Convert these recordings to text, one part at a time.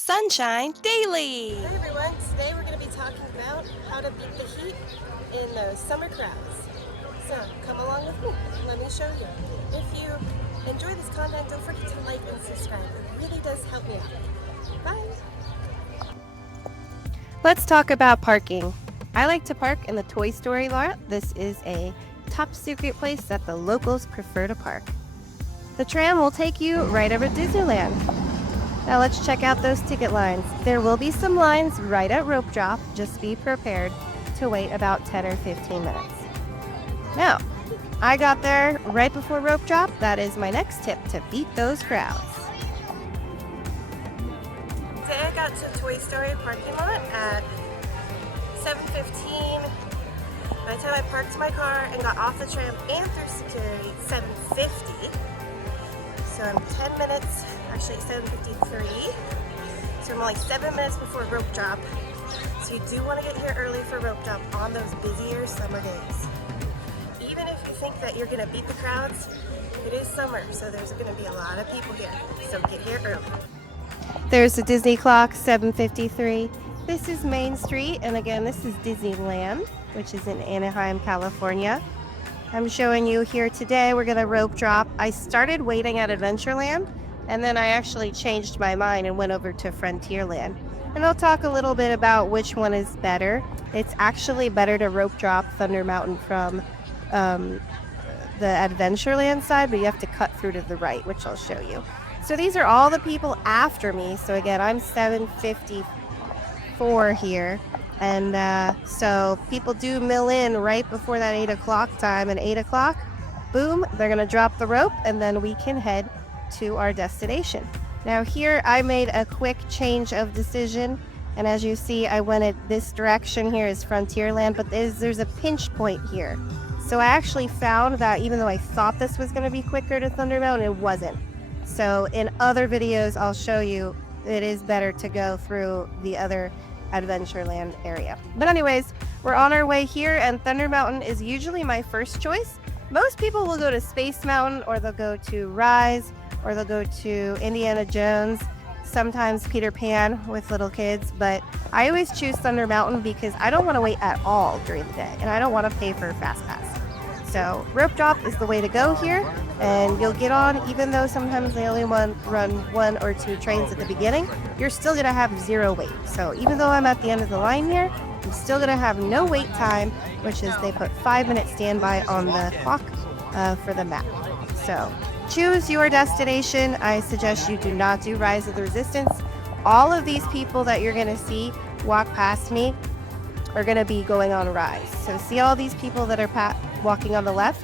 Sunshine Daily. Hi everyone, today we're going to be talking about how to beat the heat in those summer crowds. So come along with me, let me show you. If you enjoy this content, don't forget to like and subscribe. It really does help me out. Bye! Let's talk about parking. I like to park in the Toy Story lot. This is a top secret place that the locals prefer to park. The tram will take you right over to Disneyland. Now let's check out those ticket lines. There will be some lines right at rope drop. Just be prepared to wait about 10 or 15 minutes. Now, I got there right before rope drop. That is my next tip to beat those crowds. Today I got to Toy Story parking lot at 7:15. By the time I parked my car and got off the tram and through security, 7:50. So I'm 10 minutes, actually 7:53. So I'm only 7 minutes before rope drop. So you do want to get here early for rope drop on those busier summer days. Even if you think that you're going to beat the crowds, it is summer, so there's going to be a lot of people here. So get here early. There's the Disney clock, 7:53. This is Main Street, and again, this is Disneyland, which is in Anaheim, California. I'm showing you here today, we're gonna rope drop. I started waiting at Adventureland, and then I actually changed my mind and went over to Frontierland. And I'll talk a little bit about which one is better. It's actually better to rope drop Thunder Mountain from the Adventureland side, but you have to cut through to the right, which I'll show you. So these are all the people after me. So again, I'm 7:54 here. And so people do mill in right before that 8 o'clock time, and 8 o'clock, boom, they're going to drop the rope, and then we can head to our destination. Now here I made a quick change of decision, and as you see, I went at this direction. Here is Frontierland, but there's a pinch point here. So I actually found that even though I thought this was going to be quicker to Thunder Mountain, it wasn't. So in other videos, I'll show you it is better to go through the other Adventureland area. But anyways, we're on our way here, and Thunder Mountain is usually my first choice. Most people will go to Space Mountain, or they'll go to Rise, or they'll go to Indiana Jones, sometimes Peter Pan with little kids, but I always choose Thunder Mountain because I don't want to wait at all during the day, and I don't want to pay for a fast pass. So rope drop is the way to go here, and you'll get on, even though sometimes they only run 1 or 2 trains at the beginning, you're still going to have 0 wait. So even though I'm at the end of the line here, I'm still going to have no wait time, which is they put 5-minute standby on the clock for the map. So choose your destination. I suggest you do not do Rise of the Resistance. All of these people that you're going to see walk past me are going to be going on Rise. So see all these people that are walking on the left?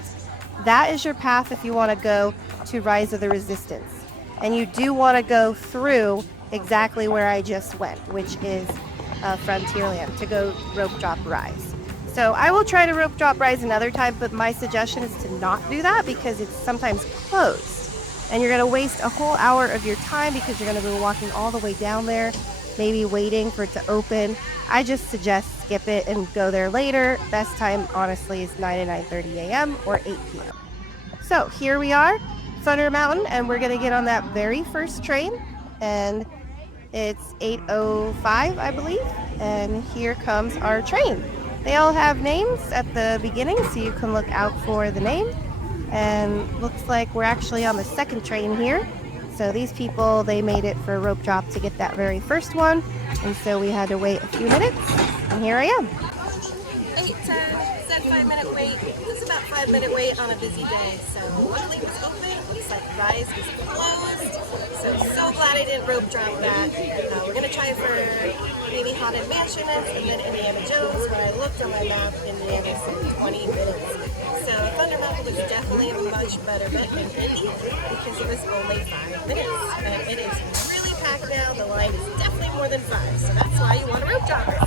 That is your path if you want to go to Rise of the Resistance. And you do want to go through exactly where I just went, which is Frontierland, to go rope drop Rise. So I will try to rope drop Rise another time, but my suggestion is to not do that because it's sometimes closed. And you're going to waste a whole hour of your time because you're going to be walking all the way down there, maybe waiting for it to open. I just suggest skip it and go there later. Best time, honestly, is 9 to 9:30 a.m. or 8 p.m. So here we are, Thunder Mountain, and we're going to get on that very first train, and it's 8:05, I believe, and here comes our train. They all have names at the beginning, so you can look out for the name, and looks like we're actually on the second train here. So these people, they made it for rope drop to get that very first one, and so we had to wait a few minutes, and here I am. 8:10, said 5-minute wait. It's about 5-minute wait on a busy day. So luckily it was open. Looks like Rise is closed. So glad I didn't rope drop that. We're gonna try for maybe Haunted Mansion and then Indiana Jones. When I looked on my map, Indiana said 20 minutes. So Thunder Mountain was definitely a much better bet than Indy because it was only 5 minutes. And it is really packed now. The line is definitely more than 5. So that's why you want to rope drop it.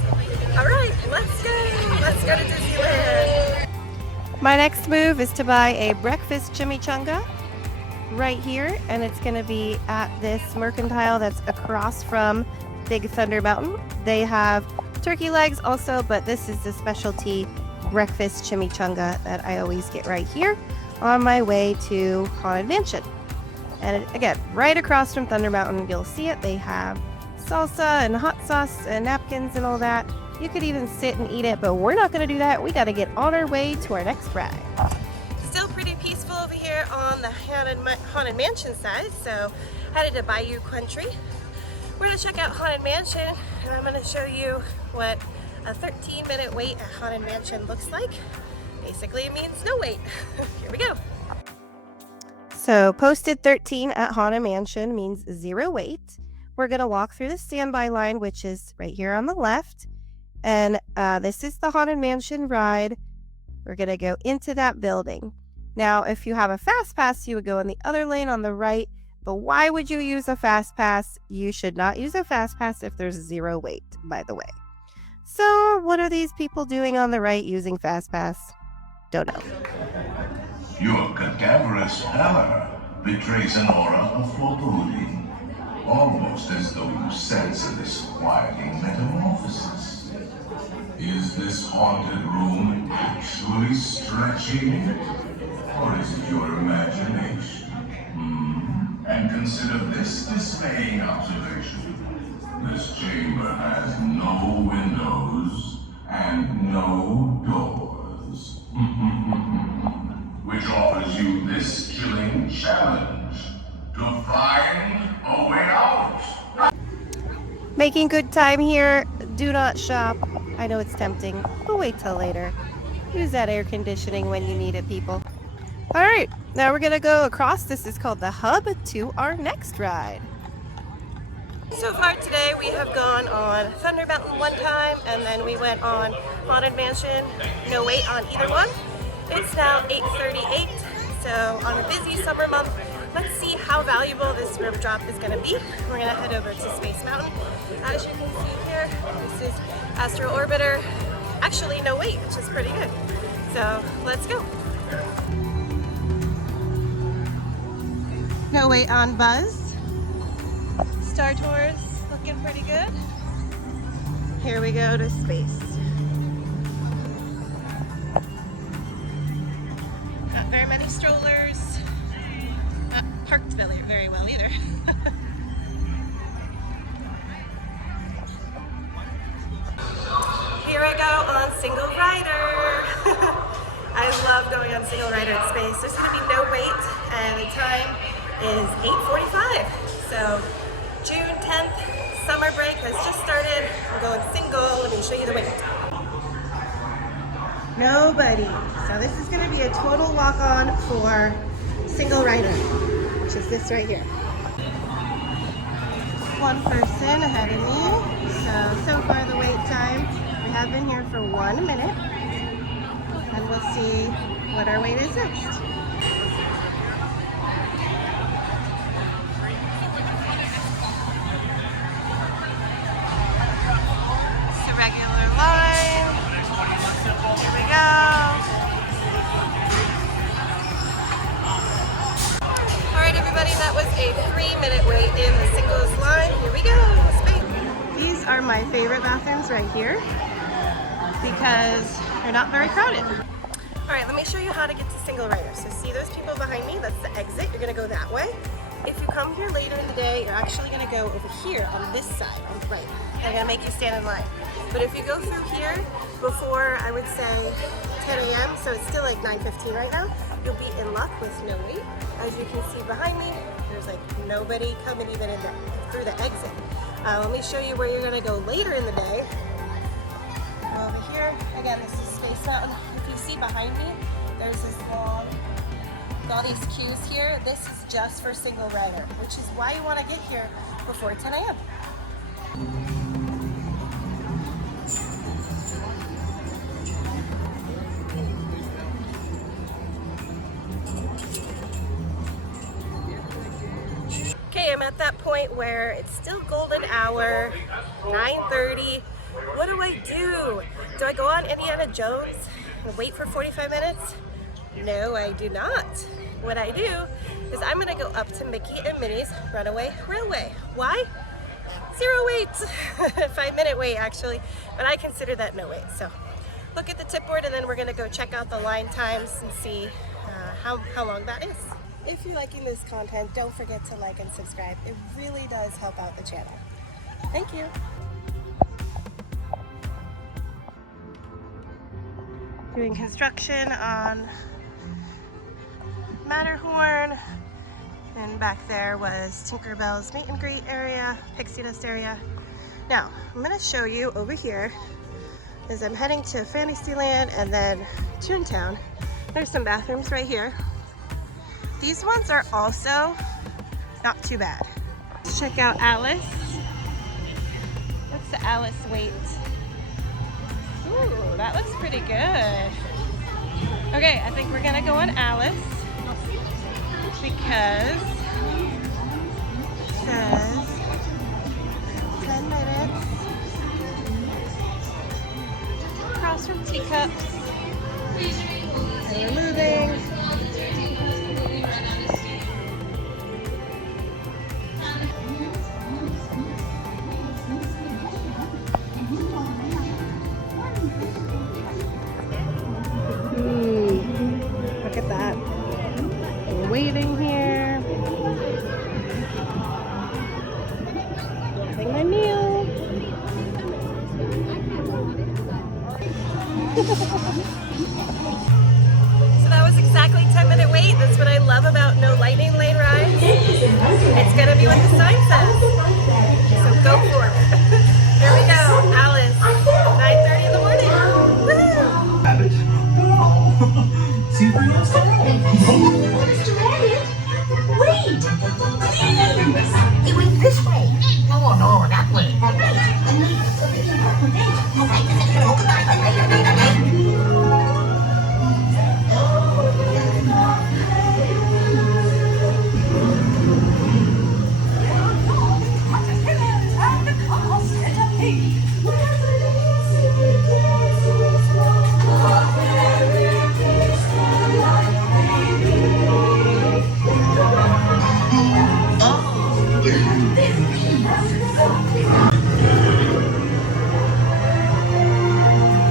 All right, let's go. Let's go to Disneyland. My next move is to buy a breakfast chimichanga right here, and it's going to be at this mercantile that's across from Big Thunder Mountain. They have turkey legs also, but this is the specialty breakfast chimichanga that I always get right here on my way to Haunted Mansion. And again, right across from Thunder Mountain, you'll see it. They have salsa and hot sauce and napkins and all that. You could even sit and eat it, but we're not going to do that. We got to get on our way to our next ride. Still pretty peaceful over here on the Haunted Mansion side, so headed to Bayou Country. We're going to check out Haunted Mansion, and I'm going to show you what a 13-minute wait at Haunted Mansion looks like. Basically, it means no wait. Here we go. So posted 13 at Haunted Mansion means 0 wait. We're going to walk through the standby line, which is right here on the left. And this is the Haunted Mansion ride. We're going to go into that building. Now, if you have a fast pass, you would go in the other lane on the right. But why would you use a fast pass? You should not use a fast pass if there's 0 wait, by the way. So what are these people doing on the right using fast pass? Don't know. Your cadaverous pallor betrays an aura of foreboding, almost as though you sense a disquieting metamorphosis. Is this haunted room actually stretching, or is it your imagination? And consider this dismaying observation. This chamber has no windows and no doors. Which offers you this chilling challenge to find a way out. Making good time here. Do not shop. I know it's tempting, but wait till later. Use that air conditioning when you need it, people. All right, now we're gonna go across. This is called the Hub to our next ride. So far today we have gone on Thunder Mountain one time, and then we went on Haunted Mansion. No wait on either one. It's now 8:38, so on a busy summer month, let's see how valuable this rope drop is going to be. We're going to head over to Space Mountain. As you can see here, this is Astro Orbiter. Actually, no wait, which is pretty good. So let's go. No wait on Buzz. Star Tours looking pretty good. Here we go to space. Not very many strollers. Not parked very well either. Here I go on single rider. I love going on single rider in space. There's going to be no wait, and the time is 8:45. So June 10th, summer break has just started. I'm going single. Let me show you the wait. Nobody. So this is going to be a total walk-on for single rider, which is this right here. One person ahead of me. So far the wait time, we have been here for 1 minute. And we'll see what our wait is next. It's a regular line. Here we go. Alright everybody, that was a 3-minute wait in the singles line. Here we go. Space. These are my favorite bathrooms right here because they're not very crowded. Alright, let me show you how to get to single rider. So see those people behind me? That's the exit. You're going to go that way. If you come here later in the day, you're actually going to go over here on this side, on the right. They're going to make you stand in line. But if you go through here before, I would say, 10 a.m., so it's still like 9:15 right now, you'll be in luck with no wait. As you can see behind me, there's like nobody coming even through the exit. Let me show you where you're going to go later in the day. Over here, again, this is Space Mountain. If you see behind me, there's this long, all these queues here. This is just for single rider, which is why you want to get here before 10 a.m. Okay, I'm at that point where it's still golden hour, 9:30. What do I do? Do I go on Indiana Jones and wait for 45 minutes? No, I do not. What I do is I'm gonna go up to Mickey and Minnie's Runaway Railway. Why? 0 wait. 5-minute wait actually, but I consider that no wait. So look at the tip board and then we're gonna go check out the line times and see how long that is. If you're liking this content, don't forget to like and subscribe. It really does help out the channel. Thank you. Doing construction on Matterhorn. And back there was Tinkerbell's meet and greet area, pixie dust area. Now, I'm gonna show you over here as I'm heading to Fantasyland and then Toontown. There's some bathrooms right here. These ones are also not too bad. Let's check out Alice. What's the Alice wait? Ooh, that looks pretty good. Okay, I think we're gonna go on Alice because it says 10 minutes. Across from Teacups. And we're moving. Look at that. We're waiting here. Having my meal. So that was exactly 10-minute wait. That's what I love about no lightning lane rides. It's gonna be what the sign says. So go for it. There we go, Alice. 9:30 in the morning. Woo! Rabbit. Oh. See what else? Mr. Rabbit, wait! Please! He went this way. No, that way.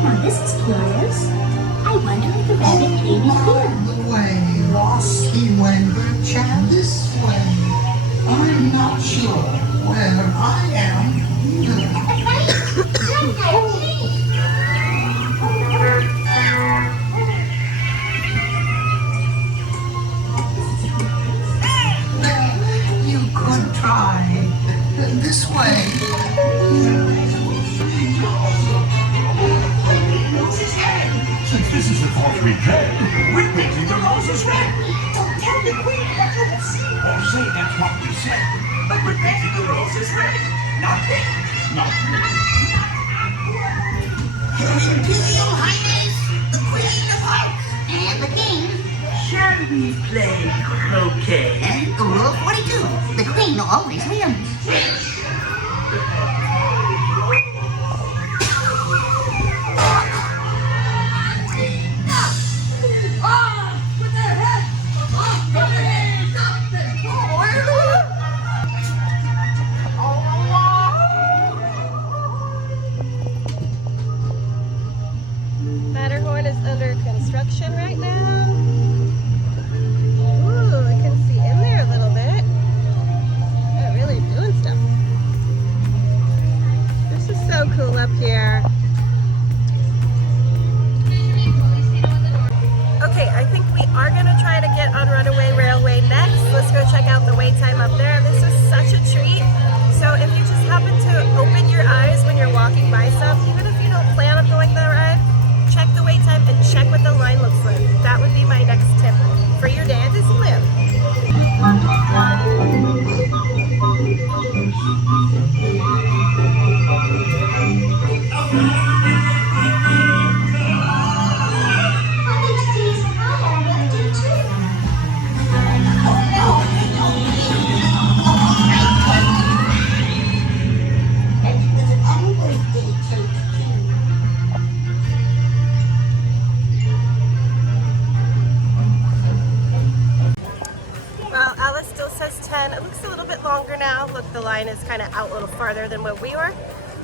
Now this is curious. I wonder if the rabbit came in here. The way, lost he went, but child this way. I'm not sure where I am. You could try this way. Since this is the fourth weekend, we're painting the roses red. Don't tell the queen what you have seen. Or say that's what we said. But we're painting the roses red. Not pink. Not red. Your Imperial Highness, the Queen of Hearts, and the King. Shall we play croquet? Rule 42, the Queen always wins. Matterhorn is under construction right now. Ooh, I can see in there a little bit. They're really doing stuff. This is so cool up here. Okay, I think we are going to try to get on Runaway Railway next. Let's go check out the wait time up there. This is such a treat. So if you just happen to open your eyes when you're walking by stuff, even if you don't plan on going the ride, check the wait time and check what the line looks like. That would be my next tip for your day at Disneyland. Well, Alice still says 10. It looks a little bit longer now. Look, the line is kind of out a little farther than what we were.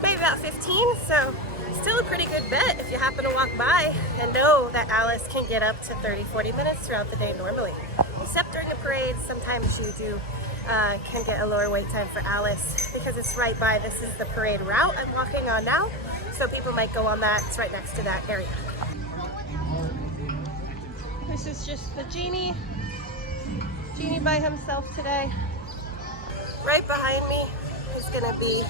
Maybe about 15, so still a pretty good bet if you happen to walk by and know that Alice can get up to 30-40 minutes throughout the day normally. Except during the parades, sometimes you do can get a lower wait time for Alice because it's right by, this is the parade route I'm walking on now, so people might go on that. It's right next to that area. This is just the genie by himself today. Right behind me is gonna be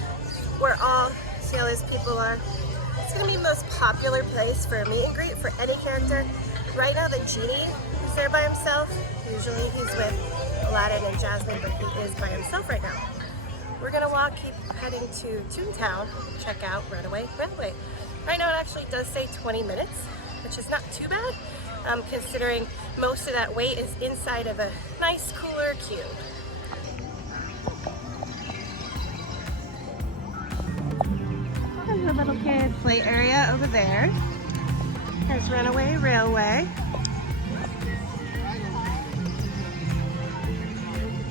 where all Ciela's people are. It's gonna be the most popular place for a meet and greet for any character. Right now the genie is there by himself. Usually he's with Aladdin and Jasmine, but he is by himself right now. We're gonna walk, keep heading to Toontown, check out Runaway Railway. Right now it actually does say 20 minutes, which is not too bad, considering most of that wait is inside of a nice cooler queue. There's a little kid play area over there. There's Runaway Railway.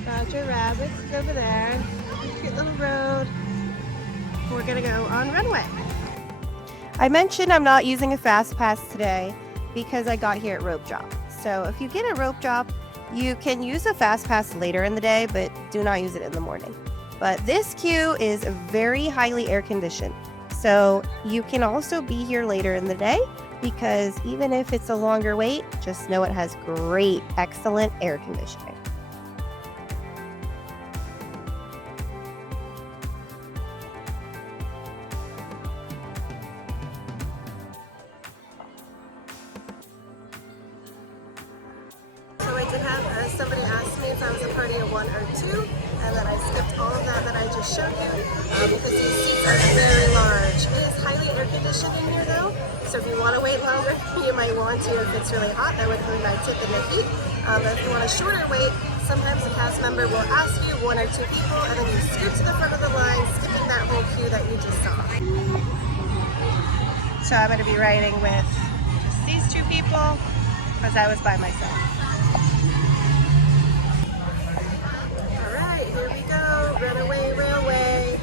Roger Rabbit's over there. Cute little road. We're gonna go on Runway. I mentioned I'm not using a fast pass today because I got here at rope drop. So if you get a rope drop, you can use a fast pass later in the day, but do not use it in the morning. But this queue is very highly air conditioned. So you can also be here later in the day because even if it's a longer wait, just know it has great, excellent air conditioning. So I did have somebody ask me if I was a party of 1 or 2, and then I skipped all of that I just showed you because these seats are very large. It is highly air conditioned in here though, so if you want to wait longer, you might want to. If it's really hot, that would be my tip in the heat. But if you want a shorter wait, sometimes the cast member will ask you 1 or 2 people, and then you scoot to the front of the line, skipping that whole queue that you just saw. So I'm going to be riding with these 2 people because I was by myself. Here we go, Runaway Railway.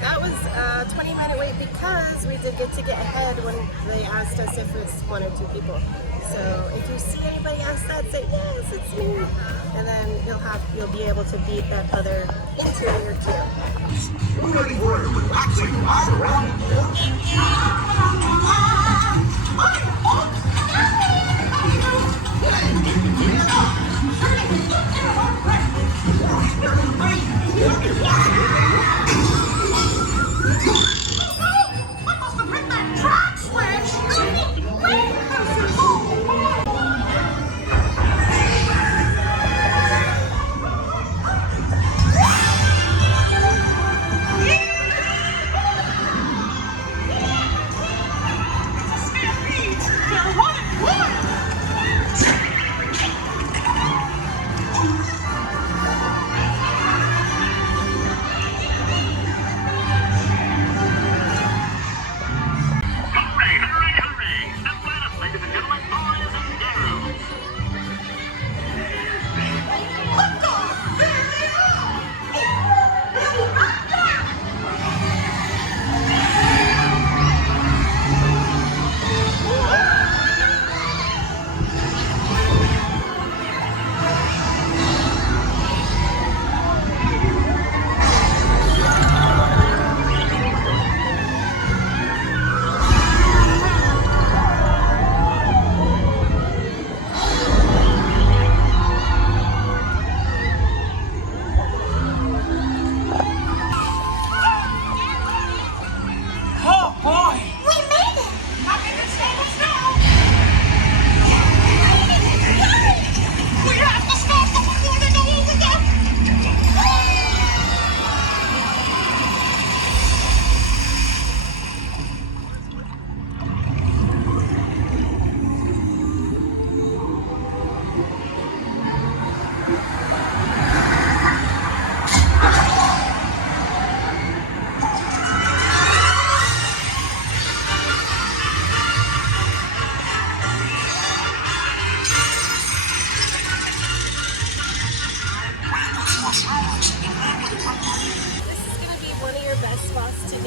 That was a 20-minute wait because we did get to get ahead when they asked us if it's 1 or 2 people. So if you see anybody ask that, say yes, it's me, and then you'll be able to beat that other interior queue. We're ready for a relaxing ride around the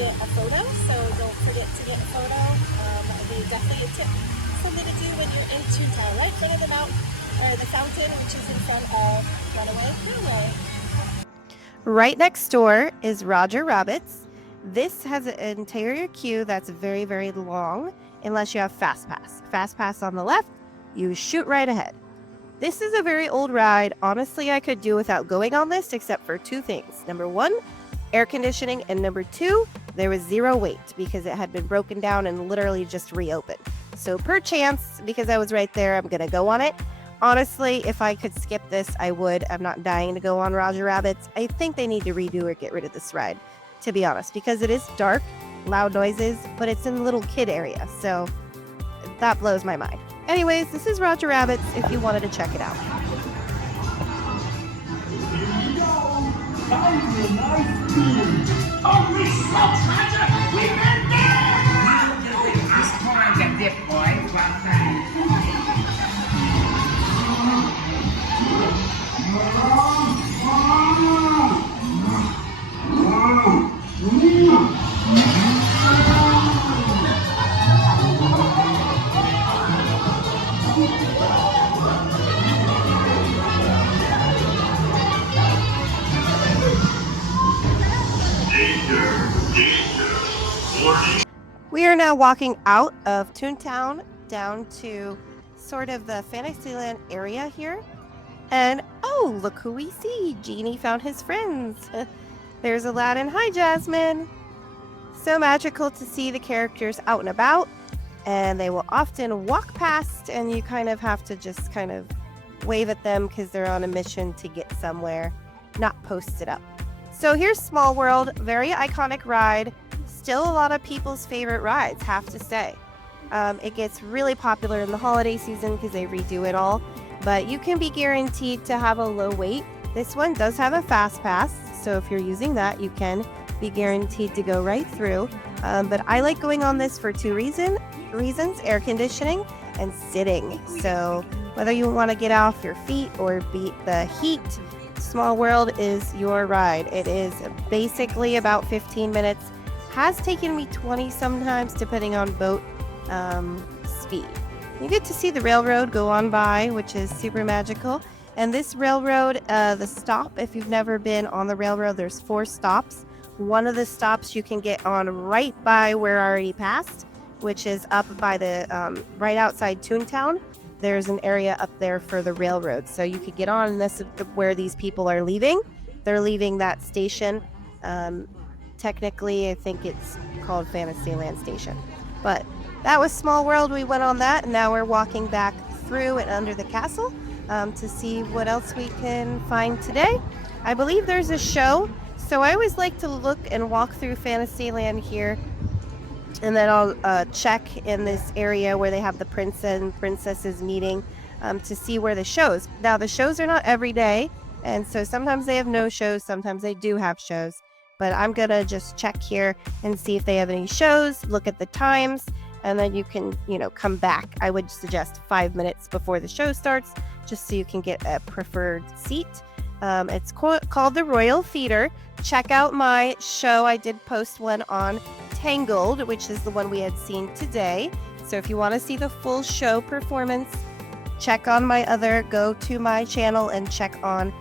a photo, so don't forget to get a photo. It'll be definitely a tip, something to do when you're in Toontown, right in front of the fountain, which is in front of Runaway Railway. Right next door is Roger Rabbit's. This has an interior queue that's very, very long unless you have Fast Pass. Fast Pass on the left, you shoot right ahead. This is a very old ride. Honestly, I could do without going on this except for two things. Number one, air conditioning, and number two, there was zero wait because it had been broken down and literally just reopened. So per chance, because I was right there, I'm gonna go on it. Honestly, if I could skip this, I would. I'm not dying to go on Roger Rabbit's. I think they need to redo or get rid of this ride, to be honest, because it is dark, loud noises, but it's in the little kid area, so that blows my mind. Anyways, this is Roger Rabbit's if you wanted to check it out. Oh, we smoked, Roger! We went there! We'll do it this time, you dip boy. One night. We are now walking out of Toontown down to sort of the Fantasyland area here. And oh, look who we see. Genie found his friends. There's Aladdin. Hi, Jasmine. So magical to see the characters out and about. And they will often walk past and you kind of have to just kind of wave at them because they're on a mission to get somewhere, not post it up. So here's Small World, very iconic ride. Still a lot of people's favorite rides, have to say. It gets really popular in the holiday season because they redo it all, but you can be guaranteed to have a low wait. This one does have a fast pass, so if you're using that, you can be guaranteed to go right through. But I like going on this for two reasons, air conditioning and sitting. So whether you want to get off your feet or beat the heat, Small World is your ride. It is basically about 15 minutes. Has taken me 20 sometimes, depending on boat speed. You get to see the railroad go on by, which is super magical. And this railroad, the stop, if you've never been on the railroad, there's 4 stops. One of the stops you can get on right by where I already passed, which is up by the right outside Toontown. There's an area up there for the railroad, so you could get on, and this is where these people are leaving. They're leaving that station. Technically, I think it's called Fantasyland Station. But that was Small World. We went on that, and now we're walking back through and under the castle to see what else we can find today. I believe there's a show, so I always like to look and walk through Fantasyland here, and then I'll check in this area where they have the prince and princesses meeting to see where the shows. Now, the shows are not every day, and so sometimes they have no shows, sometimes they do have shows. But I'm gonna just check here and see if they have any shows, look at the times, and then you can, come back. I would suggest 5 minutes before the show starts, just so you can get a preferred seat. It's called the Royal Theater. Check out my show. I did post one on Tangled, which is the one we had seen today. So if you want to see the full show performance, go to my channel and check on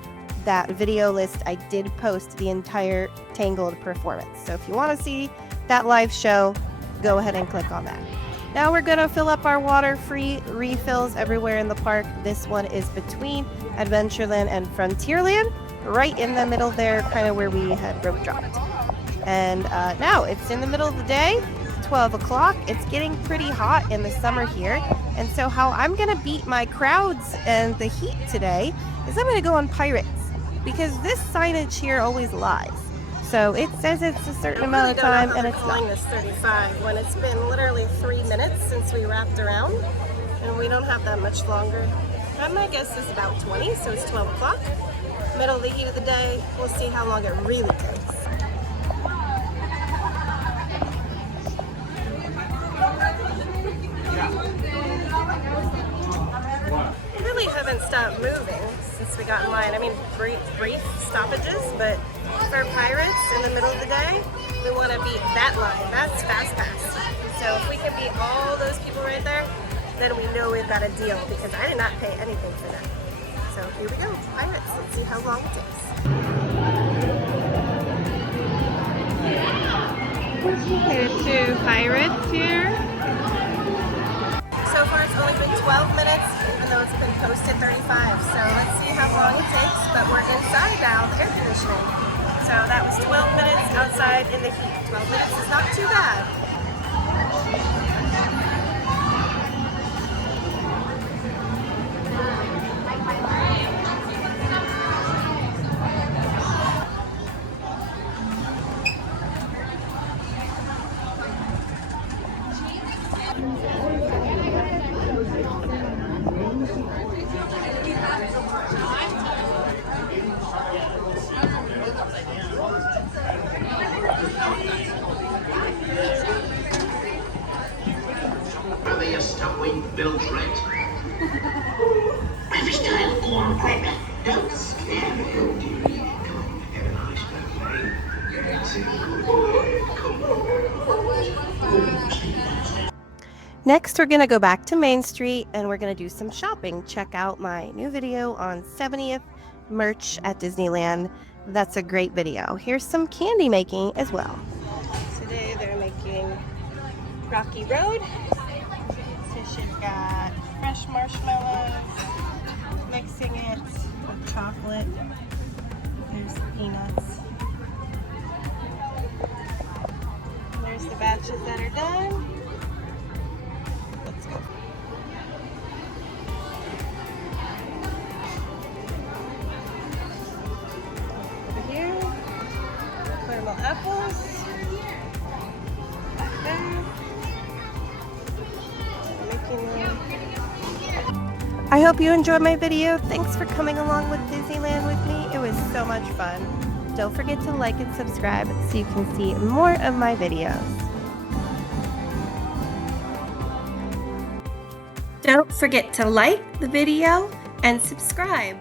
that video list. I did post the entire Tangled performance. So if you want to see that live show, go ahead and click on that. Now we're going to fill up our water-free refills everywhere in the park. This one is between Adventureland and Frontierland, right in the middle there, kind of where we had rope dropped. And now it's in the middle of the day, 12 o'clock. It's getting pretty hot in the summer here. And so how I'm going to beat my crowds and the heat today is I'm going to go on Pirates, because this signage here always lies. So it says it's a certain amount of time, and it's calling this 35 when it's been literally 3 minutes since we wrapped around, and we don't have that much longer. My guess is about 20, so it's 12 o'clock. Middle of the heat of the day. We'll see how long it really takes. Really haven't stopped moving since we got in line. I mean, brief stoppages, but for Pirates in the middle of the day, we want to beat that line. That's Fast Pass. So if we can beat all those people right there, then we know we've got a deal, because I did not pay anything for that. So here we go, Pirates. Let's see how long it takes. There's two pirates here. So far it's only been 12 minutes, even though it's been posted 35. So let's see how long it takes, but we're inside now, the air conditioning. So that was 12 minutes outside in the heat. 12 minutes is not too bad. Are they a stuffing built right? Every style corn bread. Don't scare me, oh dearie. Come on, have a nice birthday. That's it. Come on. Next, we're gonna go back to Main Street and we're gonna do some shopping. Check out my new video on 70th merch at Disneyland. That's a great video. Here's some candy making as well. Today they're making Rocky Road. So she's got fresh marshmallows, mixing it with chocolate. There's peanuts. There's the batches that are done. Let's go. Over here, caramel apples. Back there. Making them. I hope you enjoyed my video. Thanks for coming along with Disneyland with me. It was so much fun. Don't forget to like and subscribe so you can see more of my videos. Don't forget to like the video and subscribe.